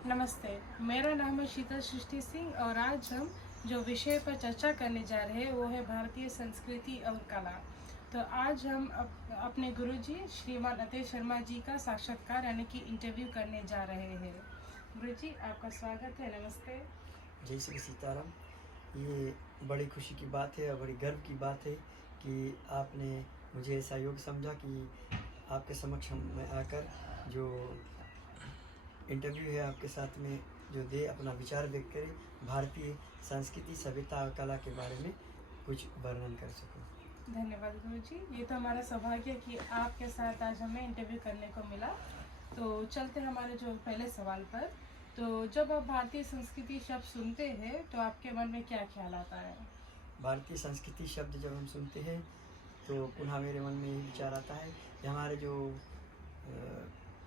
नमस्ते, मेरा नाम है शीतल सृष्टि सिंह और आज हम जो विषय पर चर्चा करने जा रहे हैं वो है भारतीय संस्कृति और कला। तो आज हम अपने गुरुजी श्रीमान अतेश शर्मा जी का साक्षात्कार यानी कि इंटरव्यू करने जा रहे हैं। गुरुजी आपका स्वागत है। नमस्ते। जय श्री सीताराम। ये बड़ी खुशी की बात है और बड़ी गर्व की बात है कि आपने मुझे ऐसा योग्य समझा कि आपके समक्ष मैं आकर जो इंटरव्यू है आपके साथ में जो दे अपना विचार व्यक्त करे, भारतीय संस्कृति सभ्यता और कला के बारे में कुछ वर्णन कर सकूं। धन्यवाद गुरुजी, ये तो हमारा सौभाग्य कि आपके साथ आज हमें इंटरव्यू करने को मिला। तो चलते हमारे जो पहले सवाल पर। तो जब आप भारतीय संस्कृति शब्द सुनते हैं तो आपके मन में क्या ख्याल आता है? भारतीय संस्कृति शब्द जब हम सुनते हैं तो पुनः मेरे मन में ये विचार आता है कि हमारे जो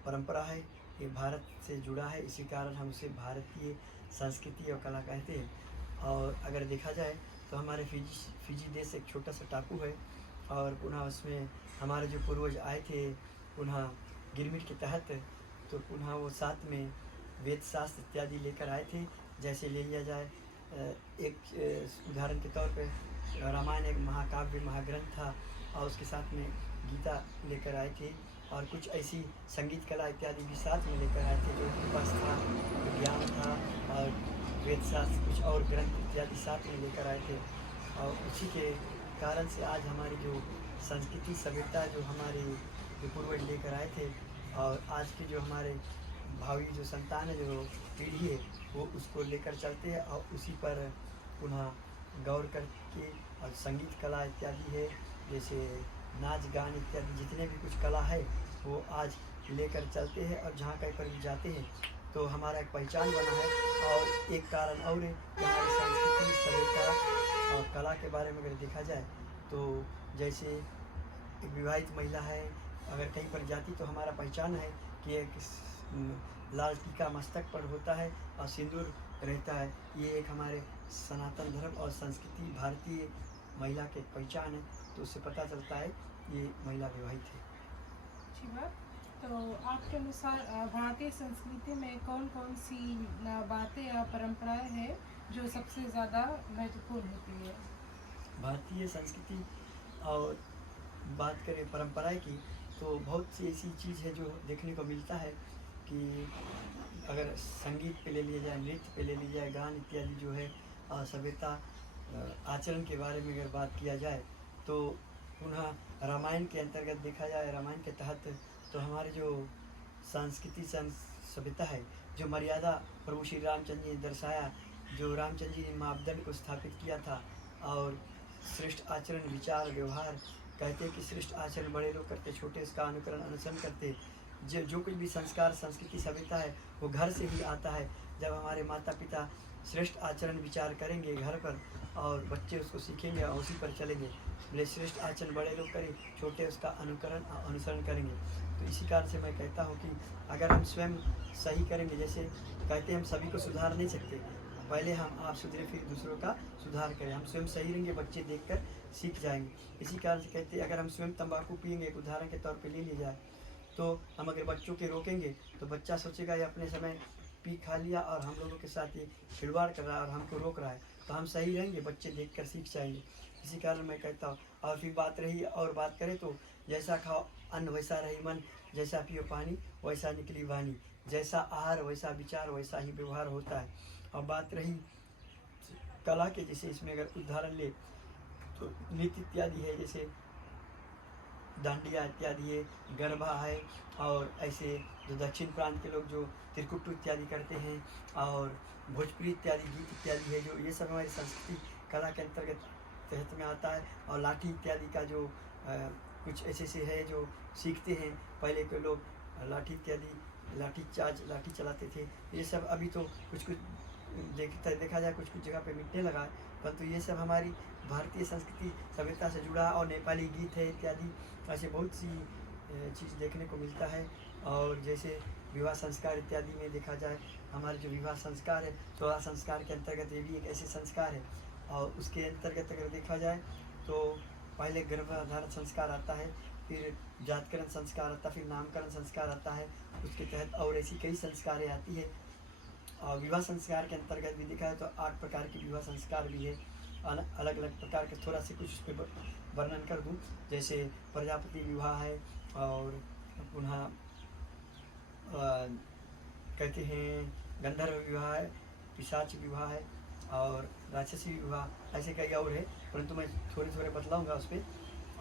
परंपरा है ये भारत से जुड़ा है, इसी कारण हम उसे भारतीय संस्कृति और कला कहते हैं। और अगर देखा जाए तो हमारे फिजी देश एक छोटा सा टापू है और पुनः उसमें हमारे जो पूर्वज आए थे पुनः गिरमिट के तहत, तो पुनः वो साथ में वेद शास्त्र इत्यादि लेकर आए थे। जैसे ले लिया जाए एक उदाहरण के तौर पे रामायण एक महाकाव्य महाग्रंथ था और उसके साथ में गीता लेकर आए थे और कुछ ऐसी संगीत कला इत्यादि भी साथ में लेकर आए थे जो उनके पास था, विज्ञान था और वेदशास्त्र कुछ और ग्रंथ इत्यादि साथ में लेकर आए थे। और उसी के कारण से आज हमारी जो संस्कृति सभ्यता जो हमारे जो पूर्वज लेकर आए थे और आज के जो हमारे भावी जो संतान है जो पीढ़ी है वो उसको लेकर चलते हैं और उसी पर पुनः गौर करके और संगीत कला इत्यादि है जैसे नाच गान इत्यादि जितने भी कुछ कला है वो आज लेकर चलते हैं और जहाँ कहीं पर भी जाते हैं तो हमारा एक पहचान बना है। और एक कारण और है कि हमारी संस्कृति सभ्यता और कला के बारे में अगर देखा जाए तो जैसे एक विवाहित महिला है अगर कहीं पर जाती तो हमारा पहचान है कि एक लाल टीका मस्तक पर होता है और सिंदूर रहता है। ये एक हमारे सनातन धर्म और संस्कृति भारतीय महिला के पहचान है, तो उससे पता चलता है ये महिला विवाहित है। अच्छी बात। तो आपके अनुसार भारतीय संस्कृति में कौन कौन सी बातें या परंपराएं हैं जो सबसे ज़्यादा महत्वपूर्ण होती है? भारतीय संस्कृति और बात करें परंपराएं की तो बहुत सी ऐसी चीज़ है जो देखने को मिलता है कि अगर संगीत पे ले लिया जाए, नृत्य पे ले लिया जाए, गान इत्यादि जो है सभ्यता आचरण के बारे में अगर बात किया जाए तो पुनः रामायण के अंतर्गत देखा जाए, रामायण के तहत तो हमारे जो संस्कृति सभ्यता है जो मर्यादा प्रभु श्री रामचंद्र जी ने दर्शाया, जो रामचंद्र जी ने मापदंड को स्थापित किया था और श्रेष्ठ आचरण विचार व्यवहार कहते कि श्रेष्ठ आचरण बड़े लोग करते, छोटे उसका अनुकरण अनुसरण करते। जो कुछ भी संस्कार संस्कृति सभ्यता है वो घर से ही आता है। जब हमारे माता पिता श्रेष्ठ आचरण विचार करेंगे घर पर और बच्चे उसको सीखेंगे और उसी पर चलेंगे, बोले श्रेष्ठ आचरण बड़े लोग करें, छोटे उसका अनुकरण और अनुसरण करेंगे। तो इसी कारण से मैं कहता हूँ कि अगर हम स्वयं सही करेंगे, जैसे कहते हैं हम सभी को सुधार नहीं सकते, पहले हम आप सुधरे फिर दूसरों का सुधार करें। हम स्वयं सही रहेंगे बच्चे देखकर सीख जाएंगे। इसी कारण से कहते हैं अगर हम स्वयं तंबाकू पिएंगे, एक उदाहरण के तौर पे ले लिया जाए, तो हम अगर बच्चों के रोकेंगे तो बच्चा सोचेगा ये अपने समय पी खा लिया और हम लोगों के साथ ये खिलवाड़ कर रहा है और हमको रोक रहा है, तो हम सही रहेंगे, बच्चे देखकर सीख जाएंगे। इसी कारण मैं कहता हूँ। और फिर बात रही और बात करें तो जैसा खाओ अन्न वैसा रही मन, जैसा पियो पानी वैसा निकली वाणी, जैसा आहार वैसा विचार वैसा ही व्यवहार होता है। और बात रही कला के, जैसे इसमें अगर उदाहरण ले तो नृत्य इत्यादि है, जैसे डांडिया इत्यादि है, गरबा है और ऐसे जो दक्षिण प्रांत के लोग जो त्रिकुट्टू इत्यादि करते हैं और भोजपुरी इत्यादि गीत इत्यादि है, जो ये सब हमारी संस्कृति कला के अंतर्गत तहत में आता है। और लाठी इत्यादि का जो कुछ ऐसे से है जो सीखते हैं, पहले के लोग लाठी इत्यादि लाठी चलाते थे। ये सब अभी तो कुछ देखा जाए कुछ जगह पे मिटने लगा है, परंतु ये सब हमारी भारतीय संस्कृति सभ्यता से जुड़ा और नेपाली गीत है इत्यादि ऐसे बहुत सी चीज़ देखने को मिलता है। और जैसे विवाह संस्कार इत्यादि में देखा जाए, हमारे जो विवाह संस्कार है 16 संस्कार के अंतर्गत ये भी एक ऐसे संस्कार है। और उसके अंतर्गत अगर देखा जाए तो पहले गर्भधारण संस्कार आता है, फिर जातकरण संस्कार आता है, फिर नामकरण संस्कार आता है, उसके तहत और ऐसी कई संस्कारें आती है विवाह संस्कार के अंतर्गत भी देखा है तो 8 प्रकार के विवाह संस्कार भी है, अलग अलग प्रकार के। थोड़ा सा कुछ उस पर वर्णन कर दूँ, जैसे प्रजापति विवाह है, और पुनः कहते हैं गंधर्व विवाह है, पिशाच विवाह है, और राक्षसी विवाह, ऐसे कई और है, परंतु मैं थोड़े थोड़े बतलाऊँगा उस पर।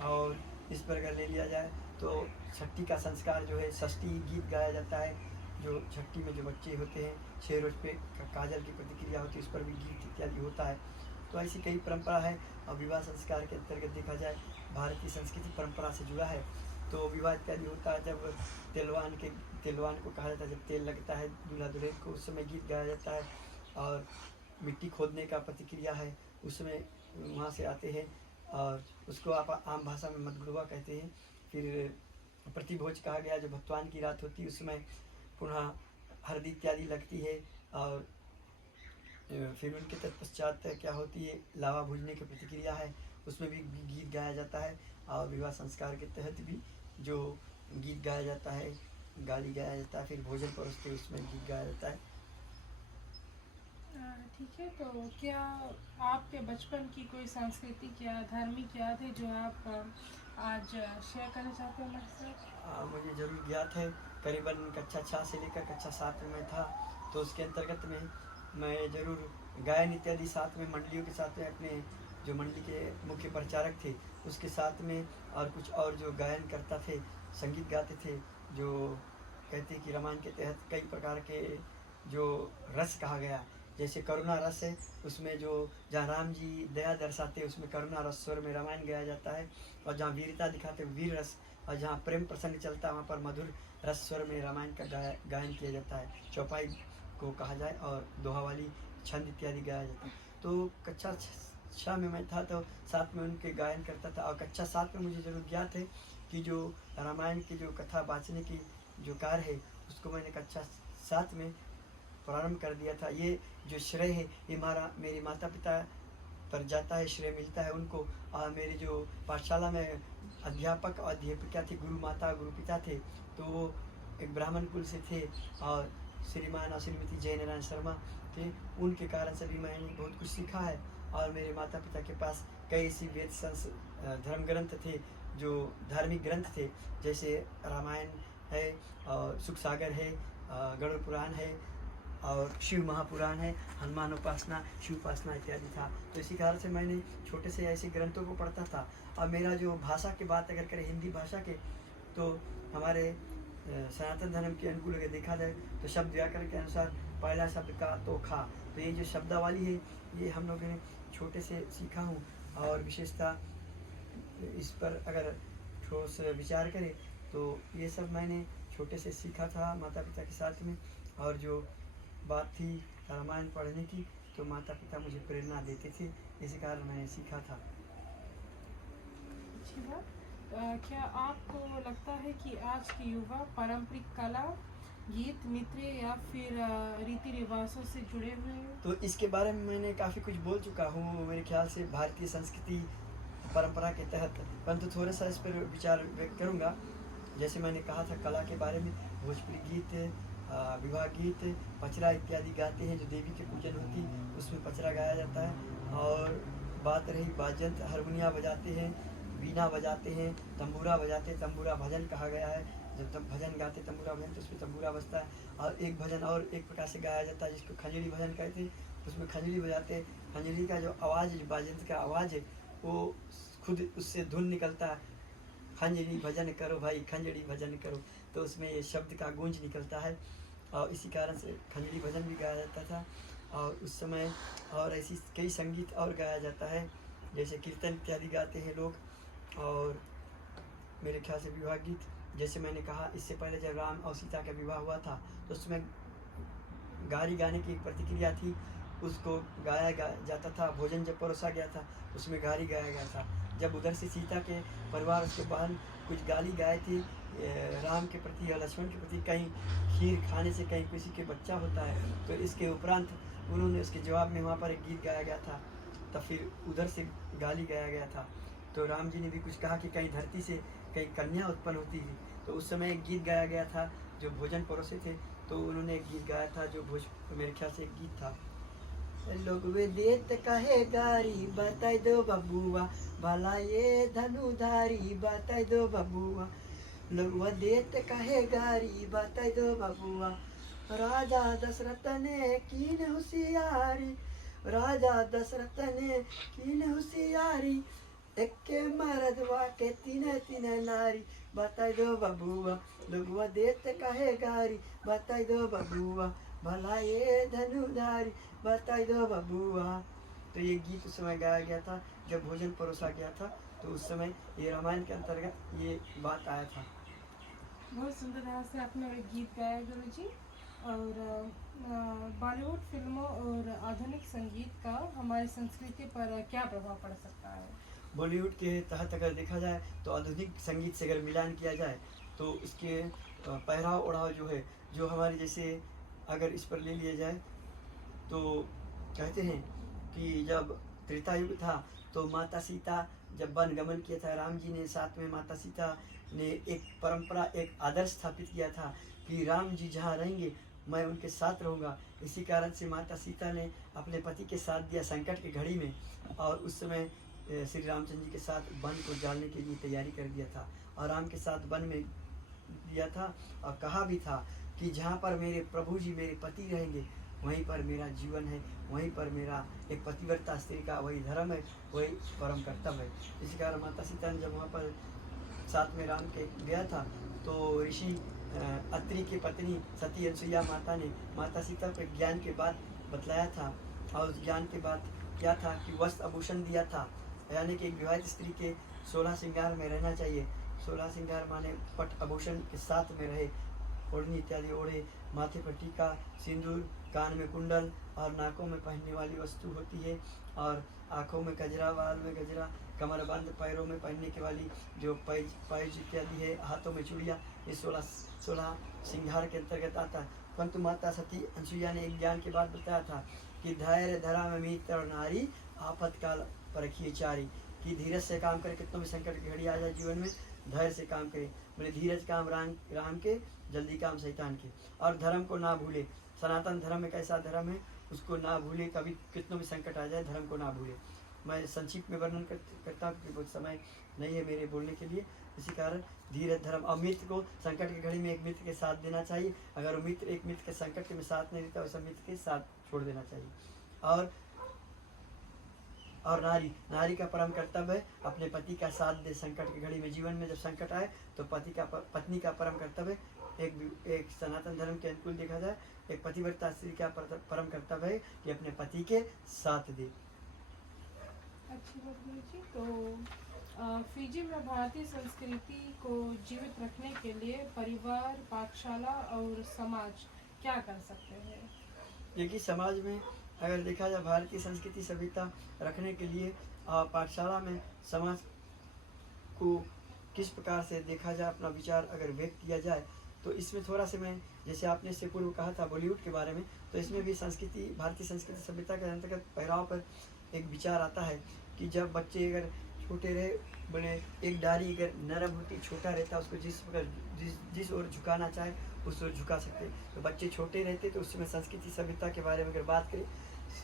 और इस पर अगर ले लिया जाए तो छठी का संस्कार जो है, षष्ठी गीत गाया जाता है, जो छठी में जो बच्चे होते हैं 6 रोज पे काजल की प्रतिक्रिया होती है, उस पर भी गीत इत्यादि होता है। तो ऐसी कई परंपरा है। और विवाह संस्कार के अंतर्गत देखा जाए, भारतीय संस्कृति परंपरा से जुड़ा है। तो विवाह इत्यादि होता है जब तेलवान को कहा जाता है, जब तेल लगता है दूल्हा दुल्हन को, उस समय गीत गाया जाता है। और मिट्टी खोदने का प्रतिक्रिया है, उस समय वहाँ से आते हैं, और उसको आप आम भाषा में मतगुड़वा कहते हैं। फिर प्रतिभोज कहा गया, जो भगवान की रात होती है उस समय पुनः हल्दी इत्यादि लगती है। और फिर उनके तत्पश्चात क्या होती है, लावा भूजने की प्रतिक्रिया है, उसमें भी गीत गाया जाता है। और विवाह संस्कार के तहत भी जो गीत गाया जाता है, गाली गाया जाता है, फिर भोजन परोसते उसमें गीत गाया जाता है। ठीक है, तो क्या आपके बचपन की कोई सांस्कृतिक या धार्मिक याद है जो आप आज शेयर करना चाहते हो हमारे साथ? मुझे ज़रूर ज्ञात है। करीबन कक्षा 6 से लेकर कक्षा 7 में मैं था, तो उसके अंतर्गत में मैं ज़रूर गायन इत्यादि साथ में मंडलियों के साथ में, अपने जो मंडली के मुख्य प्रचारक थे उसके साथ में, और कुछ और जो गायन करता थे, संगीत गाते थे, जो कहते कि रामायण के तहत कई प्रकार के जो रस कहा गया, जैसे करुणा रस है, उसमें जो जहाँ राम जी दया दर्शाते हैं उसमें करुणा रस स्वर में रामायण गाया जाता है। और जहाँ वीरता दिखाते वीर रस, और जहाँ प्रेम प्रसंग चलता है वहाँ पर मधुर रस स्वर में रामायण का गायन किया जाता है, चौपाई को कहा जाए, और दोहा वाली छंद इत्यादि गाया जाता है। तो कक्षा 6 में मैं था, तो साथ में उनके गायन करता था। और कक्षा 7 में मुझे जरूर ज्ञात है कि जो रामायण की जो कथा वाचने की जो कार्य है, उसको मैंने कक्षा 7 में प्रारंभ कर दिया था। ये जो श्रेय है ये मेरे माता पिता पर जाता है, श्रेय मिलता है उनको। और मेरे जो पाठशाला में अध्यापक और अध्यापिका थे, गुरु माता गुरु पिता थे, तो वो एक ब्राह्मण कुल से थे, और श्रीमान और श्रीमती जय नारायण शर्मा थे। उनके कारण से भी मैंने बहुत कुछ सीखा है। और मेरे माता पिता के पास कई ऐसी धर्म ग्रंथ थे, जो धार्मिक ग्रंथ थे, जैसे रामायण है, और सुख सागर है, गरुड़ पुराण है, और शिव महापुराण है, हनुमान उपासना, शिव उपासना इत्यादि था। तो इसी कारण से मैंने छोटे से ऐसे ग्रंथों को पढ़ता था। और मेरा जो भाषा की बात अगर करें, हिंदी भाषा के, तो हमारे सनातन धर्म के अनुकूल अगर देखा जाए तो शब्द व्याकरण के अनुसार पहला शब्द का तो खा, तो ये जो शब्दावली है ये हम लोगों ने छोटे से सीखा हूँ। और विशेषता इस पर अगर ठोस विचार करें तो ये सब मैंने छोटे से सीखा था माता पिता के साथ में। और जो बात थी रामायण पढ़ने की, तो माता पिता मुझे प्रेरणा देते थे, इसी कारण मैंने सीखा था। अच्छी बात। क्या आपको लगता है कि आज के युवा पारंपरिक कला, गीत, नृत्य या फिर रीति रिवाजों से जुड़े हुए हैं? तो इसके बारे में मैंने काफ़ी कुछ बोल चुका हूँ, मेरे ख्याल से भारतीय संस्कृति परंपरा के तहत, परंतु थोड़ा सा इस पर विचार व्यक्त करूँगा। जैसे मैंने कहा था कला के बारे में, भोजपुरी गीत, विवाह गीत, पचरा इत्यादि गाते हैं, जो देवी के पूजन होती उसमें पचरा गाया जाता है। और बात रही बाजंत, हारमोनिया बजाते हैं, बीना बजाते हैं, तंबूरा बजाते हैं, तंबूरा भजन कहा गया है। जब तब भजन गाते तंबूरा भजन, तो उसमें तंबूरा बजता है। और एक भजन और एक प्रकार से गाया जाता है जिसको खंजड़ी भजन कहते हैं, उसमें खंजड़ी बजाते हैं। खंजड़ी का जो आवाज़, जो बाजंत का आवाज़ है, वो खुद उससे धुन निकलता है, खंजड़ी भजन करो भाई, खंजड़ी भजन करो, तो उसमें ये शब्द का गूंज निकलता है। और इसी कारण से खंजड़ी भजन भी गाया जाता था। और उस समय और ऐसी कई संगीत और गाया जाता है, जैसे कीर्तन इत्यादि गाते हैं लोग। और मेरे ख्याल से विवाह गीत, जैसे मैंने कहा इससे पहले जब राम और सीता का विवाह हुआ था, तो उसमें गारी गाने की एक प्रतिक्रिया थी, उसको गाया जाता था। भोजन जब परोसा गया था उसमें गारी गाया गया था। जब उधर से सीता के परिवार, उसके बहन कुछ गाली गाए थी राम के प्रति या लक्ष्मण के प्रति, कहीं खीर खाने से कहीं किसी के बच्चा होता है, तो इसके उपरांत उन्होंने उसके जवाब में वहाँ पर एक गीत गाया गया था, तब फिर उधर से गाली गाया गया था। तो राम जी ने भी कुछ कहा कि कहीं धरती से कहीं कन्या उत्पन्न होती थी, तो उस समय एक गीत गाया गया था जो भोजन परोसे थे, तो तो उन्होंने एक गीत गाया था जो भोज मेरे ख्याल से एक गीत था, लोग वे देत कहे गारी बताई दो बबुआ, भला ये धनुधारी बताई दो बबुआ, लोग वे देत कहे गारी बताई दो बबुआ, राजा दशरथ ने कीन होशियारी, राजा दशरथ ने कीन होशियारी, एक मरदवा के तीन तीन नारी बताई दो बबुआ, लोग वे देत कहे गारी बताई दो बबुआ, भला ये धनुधारी बताई दो बबुआ। तो ये गीत उस समय गाया गया था जब भोजन परोसा गया था, तो उस समय ये रामायण के अंतर्गत ये बात आया था। बहुत सुंदर तरह से आपने एक गीत गाया गुरुजी। और बॉलीवुड फिल्मों और आधुनिक संगीत का हमारी संस्कृति पर क्या प्रभाव पड़ सकता है? बॉलीवुड के तहत अगर देखा जाए तो आधुनिक संगीत से अगर मिलान किया जाए तो इसके पहराव ओढ़ाव जो है, जो हमारे जैसे अगर इस पर ले लिया जाए तो कहते हैं कि जब त्रेता युग था तो माता सीता जब वन गमन किया था, राम जी ने साथ में माता सीता ने एक परंपरा, एक आदर्श स्थापित किया था कि राम जी जहाँ रहेंगे मैं उनके साथ रहूँगा। इसी कारण से माता सीता ने अपने पति के साथ दिया संकट की घड़ी में, और उस समय श्री रामचंद्र जी के साथ वन को जाने के लिए तैयारी कर दिया था और राम के साथ वन में दिया था, और कहा भी था कि जहाँ पर मेरे प्रभु जी मेरे पति रहेंगे वहीं पर मेरा जीवन है, वहीं पर मेरा एक पतिव्रता स्त्री का वही धर्म है, वही परम कर्तव्य है। इसी कारण माता सीता ने जब वहाँ पर साथ में राम के गया था तो ऋषि अत्रि की पत्नी सती अनसुईया माता ने माता सीता को ज्ञान के बाद बतलाया था, और उस ज्ञान के बाद क्या था कि वस्त्र आभूषण दिया था, यानी कि एक विवाहित स्त्री के 16 श्रृंगार में रहना चाहिए। 16 श्रृंगार माने पट आभूषण के साथ में रहे, ओढ़नी इत्यादि ओढ़े, माथे पर टीका, सिंदूर, कान में कुंडल और नाकों में पहनने वाली वस्तु होती है, और आँखों में गजरा, बाल में गजरा, कमर बंद, पैरों में पहनने के वाली जो पैज इत्यादि है, हाथों में चूड़ियाँ, ये 16 श्रृंगार के अंतर्गत आता है। परंतु माता सती अनसुईया ने एक ज्ञान के बाद बताया था कि धैर्य धरा में मित्र और नारी, आपातकाल परखिए चारी, कि धीरज से काम करे, कितनों भी संकट की घड़ी आ जाए जीवन में धैर्य से काम करे, बोले धीरज काम राम के, जल्दी काम शैतान के, और धर्म को ना भूले। सनातन धर्म एक ऐसा धर्म है उसको ना भूले, कभी कितनों भी संकट आ जाए धर्म को ना भूले। मैं संक्षिप्त में वर्णन करता हूँ क्योंकि बहुत समय नहीं है मेरे बोलने के लिए, इसी कारण धीरज धर्म और मित्र को संकट की घड़ी में एक मित्र के साथ देना चाहिए। अगर वो मित्र एक मित्र के संकट में साथ नहीं देता वैसा मित्र के साथ छोड़ देना चाहिए। और नारी का परम कर्तव्य है अपने पति का साथ दे संकट की घड़ी में। जीवन में जब संकट आए तो पत्नी का परम कर्तव्य एक सनातन धर्म के अनुकूल देखा जाए, एक पतिव्रता स्त्री का परम कर्तव्य है कि अपने पति के साथ दे। अच्छी बात जी। तो फिजी में भारतीय संस्कृति को जीवित रखने के लिए परिवार, पाठशाला और समाज क्या कर सकते हैं? देखिए, समाज में अगर देखा जाए भारतीय संस्कृति सभ्यता रखने के लिए पाठशाला में समाज को किस प्रकार से देखा जाए, अपना विचार अगर व्यक्त किया जाए तो इसमें थोड़ा से मैं, जैसे आपने इससे पूर्व कहा था बॉलीवुड के बारे में, तो इसमें भी संस्कृति, भारतीय संस्कृति सभ्यता के अंतर्गत पहराव पर एक विचार आता है कि जब बच्चे अगर छोटे रहे, बोले एक डाली अगर नरम होती, छोटा रहता, उसको जिस ओर झुकाना चाहे उस ओर झुका सकते। तो बच्चे छोटे रहते तो उस समय संस्कृति सभ्यता के बारे में अगर बात करें,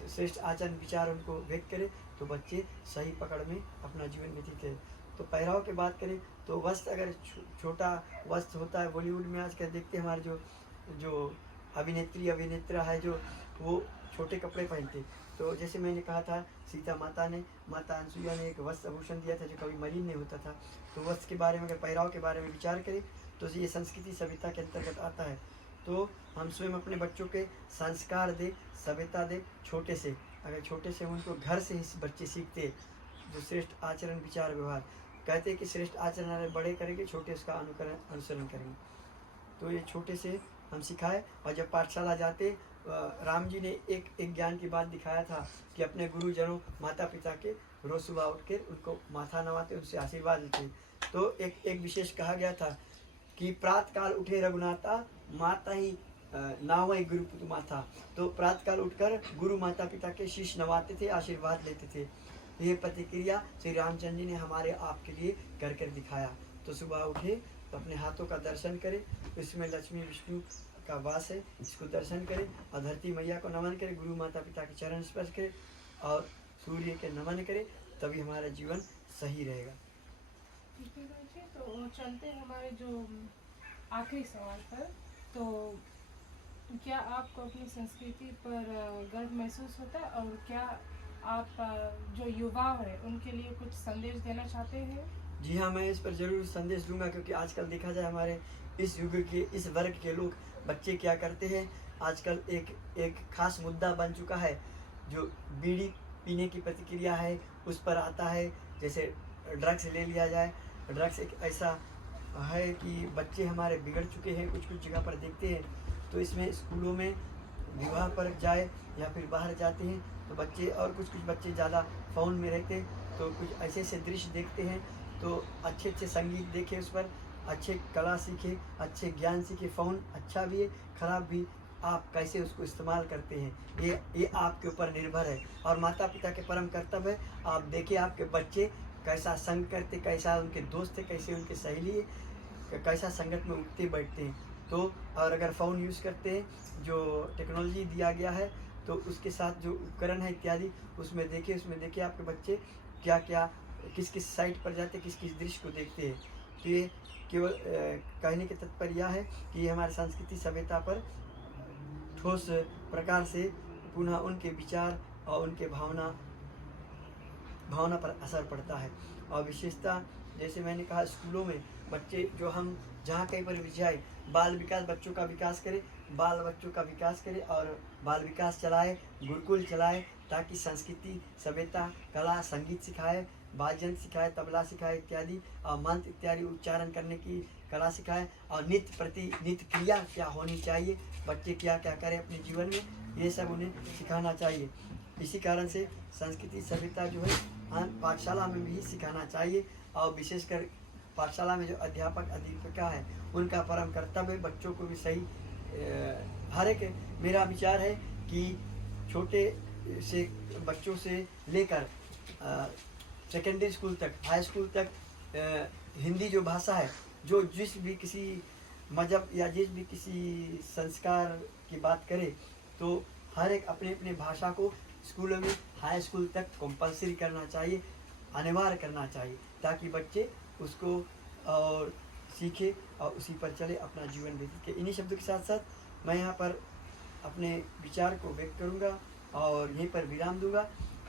श्रेष्ठ आचरण विचार उनको व्यक्त करें तो बच्चे सही पकड़ में अपना जीवन व्यतीत करें। तो पहराव की बात करें तो वस्त्र अगर छोटा वस्त्र होता है, बॉलीवुड में आजकल देखते हैं हमारे जो अभिनेत्री अभिनेत्रा है जो वो छोटे कपड़े पहनते। तो जैसे मैंने कहा था सीता माता अनसुईया ने एक वस्त्र आभूषण दिया था जो कभी मलिन नहीं होता था। तो वस्त्र के बारे में अगर पहराव के बारे में विचार करें तो ये संस्कृति सभ्यता के अंतर्गत आता है। तो हम स्वयं अपने बच्चों के संस्कार दे, सभ्यता दे, छोटे से, अगर छोटे से उनको घर से ही बच्चे सीखते जो श्रेष्ठ आचरण विचार व्यवहार। कहते हैं कि श्रेष्ठ आचरण अगर बड़े करेंगे, छोटे उसका अनुसरण करेंगे। तो ये छोटे से हम सिखाए। और जब पाठशाला जाते, राम जी ने एक ज्ञान की बात दिखाया था कि अपने गुरुजनों माता पिता के रोज सुबह उठ कर उनको माथा नवाते, उनसे आशीर्वाद लेते। तो एक विशेष कहा गया था कि प्रातः काल उठे रघुनाथा, माता ही नावई गुरुपुत्र माथा। तो प्रातः काल उठकर गुरु माता पिता के शीश नवाते थे, आशीर्वाद लेते थे। यह प्रतिक्रिया श्री रामचंद्र जी ने हमारे आपके लिए कर दिखाया। तो सुबह उठे तो अपने हाथों का दर्शन करें, इसमें लक्ष्मी विष्णु का वास है, इसको दर्शन करें और धरती मैया को नमन करें, गुरु माता पिता के चरण स्पर्श करें और सूर्य के नमन करें, तभी हमारा जीवन सही रहेगा। ठीक है गुरुजी, तो चलते हैं हमारे जो आखिरी सवाल पर। तो क्या आपको अपनी संस्कृति पर गर्व महसूस होता है, और क्या आप जो युवा है उनके लिए कुछ संदेश देना चाहते हैं? जी हाँ, मैं इस पर ज़रूर संदेश दूंगा, क्योंकि आजकल देखा जाए हमारे इस युग के इस वर्ग के लोग बच्चे क्या करते हैं, आजकल एक खास मुद्दा बन चुका है जो बीड़ी पीने की प्रतिक्रिया है उस पर आता है। जैसे ड्रग्स ले लिया जाए, ड्रग्स एक ऐसा है कि बच्चे हमारे बिगड़ चुके हैं, कुछ कुछ जगह पर देखते हैं। तो इसमें स्कूलों में विवाह पर जाए या फिर बाहर जाते हैं तो बच्चे, और कुछ बच्चे ज़्यादा फ़ोन में रहते हैं, तो कुछ ऐसे ऐसे दृश्य देखते हैं, तो अच्छे अच्छे संगीत देखें, उस पर अच्छे कला सीखे, अच्छे ज्ञान सीखे। फ़ोन अच्छा भी है, ख़राब भी, आप कैसे उसको इस्तेमाल करते हैं ये आपके ऊपर निर्भर है। और माता पिता के परम कर्तव्य है, आप देखिए आपके बच्चे कैसा संग करते, कैसा उनके दोस्त है, कैसे उनके सहेली है, कैसा संगत में उठते बैठते हैं। तो और अगर फ़ोन यूज़ करते हैं, जो टेक्नोलॉजी दिया गया है, तो उसके साथ जो उपकरण है इत्यादि, उसमें देखिए आपके बच्चे क्या क्या किस किस साइट पर जाते, किस किस दृश्य को देखते हैं। तो ये केवल कहने के तात्पर्य यह है कि ये हमारे संस्कृति सभ्यता पर ठोस प्रकार से पुनः उनके विचार और उनके भावना पर असर पड़ता है। और विशेषता जैसे मैंने कहा, स्कूलों में बच्चे जो हम जहाँ कहीं पर भी जाए, बाल विकास बच्चों का विकास करें, बाल बच्चों का विकास करें और बाल विकास चलाए, गुरुकुल चलाए, ताकि संस्कृति सभ्यता कला संगीत सिखाए, वाद्ययंत्र सिखाए, तबला सिखाए इत्यादि, और मंत्र इत्यादि उच्चारण करने की कला सिखाए, और नित्य क्रिया क्या होनी चाहिए, बच्चे क्या क्या करें अपने जीवन में, ये सब उन्हें सिखाना चाहिए। इसी कारण से संस्कृति सभ्यता जो है पाठशाला में भी सिखाना चाहिए। और विशेषकर पाठशाला में जो अध्यापक अध्यापिका है, उनका परम कर्तव्य बच्चों को भी सही हर एक, मेरा विचार है कि छोटे से बच्चों से लेकर सेकेंडरी स्कूल तक, हाई स्कूल तक हिंदी जो भाषा है, जो जिस भी किसी मजहब या जिस भी किसी संस्कार की बात करे, तो हर एक अपने अपने भाषा को स्कूलों में हाई स्कूल तक कंपलसरी करना चाहिए, अनिवार्य करना चाहिए, ताकि बच्चे उसको और सीखे और उसी पर चले, अपना जीवन व्यतीत के। इन्हीं शब्दों के साथ साथ मैं यहाँ पर अपने विचार को व्यक्त करूँगा और यहीं पर विराम दूंगा,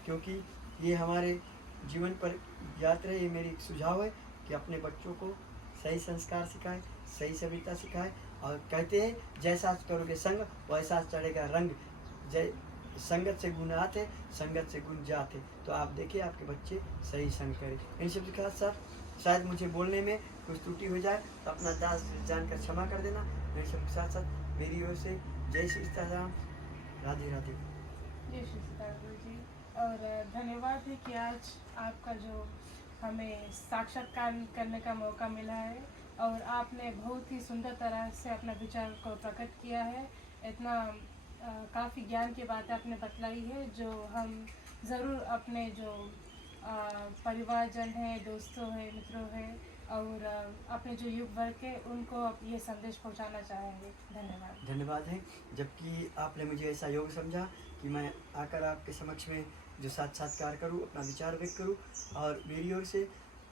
क्योंकि ये हमारे जीवन पर यात्रा, ये मेरी सुझाव है कि अपने बच्चों को सही संस्कार सिखाएं, सही सभ्यता सिखाएं। और कहते हैं जैसा करोगे संग वैसा चढ़ेगा रंग, जय संगत से गुण आते, संगत से गुण जाते। तो आप देखिए आपके बच्चे सही संग करें। इन शब्द के साथ शायद मुझे बोलने में कुछ त्रुटि हो जाए तो अपना दास जानकर क्षमा कर देना। इन शब्द के साथ साथ मेरी ओर से जय श्री सीताराम, राधे राधे। जय श्री सीताराम जी। और धन्यवाद है कि आज आपका जो हमें साक्षात्कार करने का मौका मिला है, और आपने बहुत ही सुंदर तरह से अपना विचार को प्रकट किया है। इतना काफ़ी ज्ञान की बातें आपने बतलाई है, जो हम ज़रूर अपने जो परिवारजन है, दोस्तों है, मित्रों है, और अपने जो युग वर्ग के, उनको ये संदेश पहुंचाना चाहेंगे। धन्यवाद है, जबकि आपने मुझे ऐसा योग समझा कि मैं आकर आपके समक्ष में जो साक्षात्कार करूं, अपना विचार व्यक्त करूं। और मेरी ओर से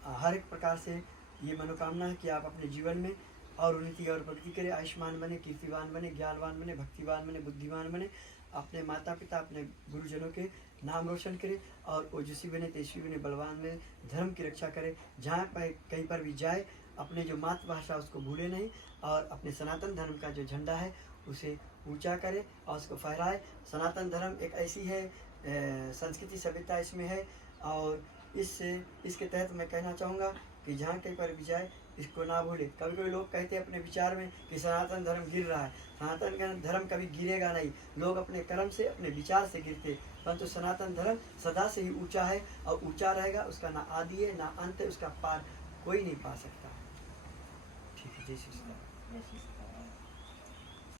हर एक प्रकार से ये मनोकामना है कि आप अपने जीवन में और उन्नति और प्रगति करें, आयुष्मान बने, कीर्तिवान बने, ज्ञानवान बने, भक्तिवान बने, बुद्धिमान बने, अपने माता पिता अपने गुरुजनों के नाम रोशन करें, और ओजस्वी बने, तेजस्वी बने, बलवान बने, धर्म की रक्षा करें। जहाँ पर कहीं पर भी जाए अपने जो मातृभाषा उसको भूले नहीं, और अपने सनातन धर्म का जो झंडा है उसे ऊंचा करे और उसको फहराए। सनातन धर्म एक ऐसी है संस्कृति सभ्यता इसमें है, और इसके तहत मैं कहना चाहूँगा कि जहाँ कहीं पर भी जाए इसको ना भूले। कभी कभी लोग कहते हैं अपने विचार में कि सनातन धर्म गिर रहा है। सनातन धर्म कभी गिरेगा नहीं, लोग अपने कर्म से अपने विचार से गिरते, परंतु सनातन धर्म सदा से ही ऊंचा है और ऊंचा रहेगा। उसका ना आदि है ना अंत है, उसका पार कोई नहीं पा सकता। ठीक है, जय श्री कृष्ण।